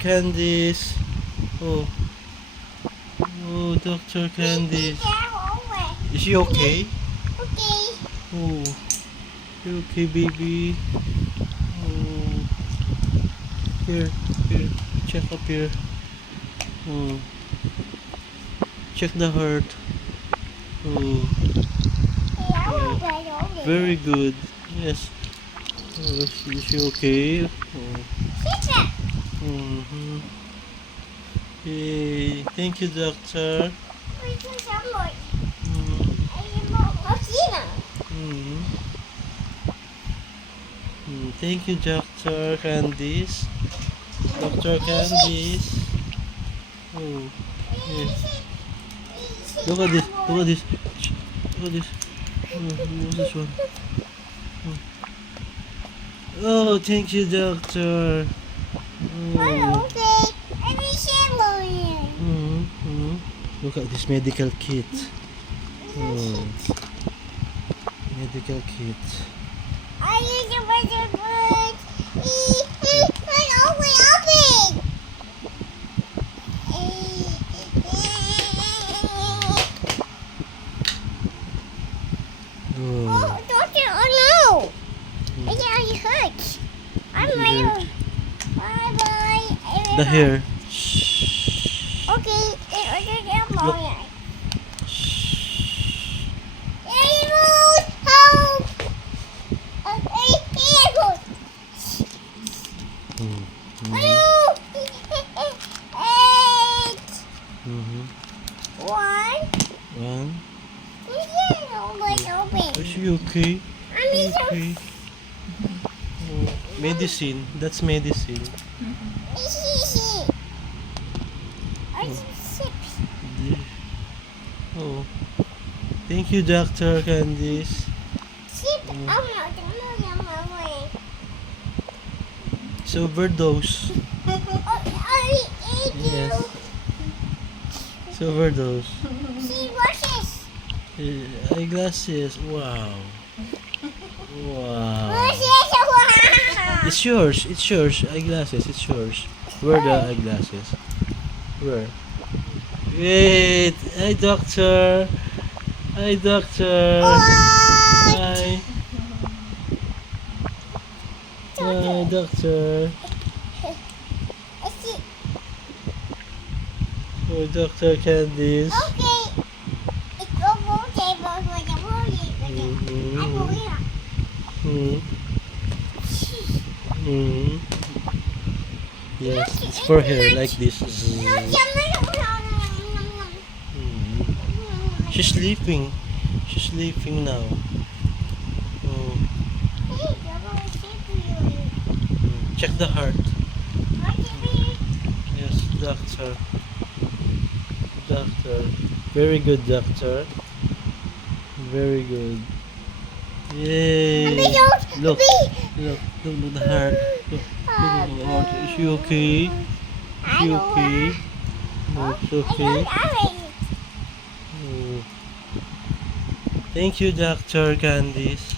Candice. Oh, oh, Dr. Candice. Is she okay? Okay. Oh, you okay, baby? Oh, here, here. Check up here. Oh, check the heart. Oh, very good. Yes. Oh, is she okay? Oh. Mm-hmm. Yay. Thank you, doctor. Mm-hmm. Thank you, Dr. Candice. Dr. Candice. Oh, yes. Look at this. Look at this. Look at this. Oh, what's this one? Oh, thank you, doctor. Oh. Mm-hmm. Look at this medical kit. Oh, medical kit. Oh, Doctor, oh no! mm, It already hurts. I'm it ready. hurts. Bye bye. The hair. Shh. Okay, it Look. already Shh. Help! Mm, mm, No! Eight. mm-hmm. One. One. Open. Is she okay? I'm just Okay. Oh, medicine. That's medicine. easy. The- Oh. Thank you, Dr. Candice. It's overdose. Yes. It's overdose. Eyeglasses. Wow. Wow. It's yours. It's yours. Eyeglasses. It's yours. Where the eyeglasses? Where? Wait. Hi, doctor. Hi, doctor. Hi. Hi, doctor. Oh, Dr. Candice. Hmm. Hmm. Yes, it's for hair like this. She's sleeping. She's sleeping now. Oh. Check the heart. Yes, doctor. Doctor. Very good, doctor. Very good. Yay! Look, look the heart. Look at the heart. Is she okay? Is she okay? No, it's okay. Oh. Thank you, Dr. Candice.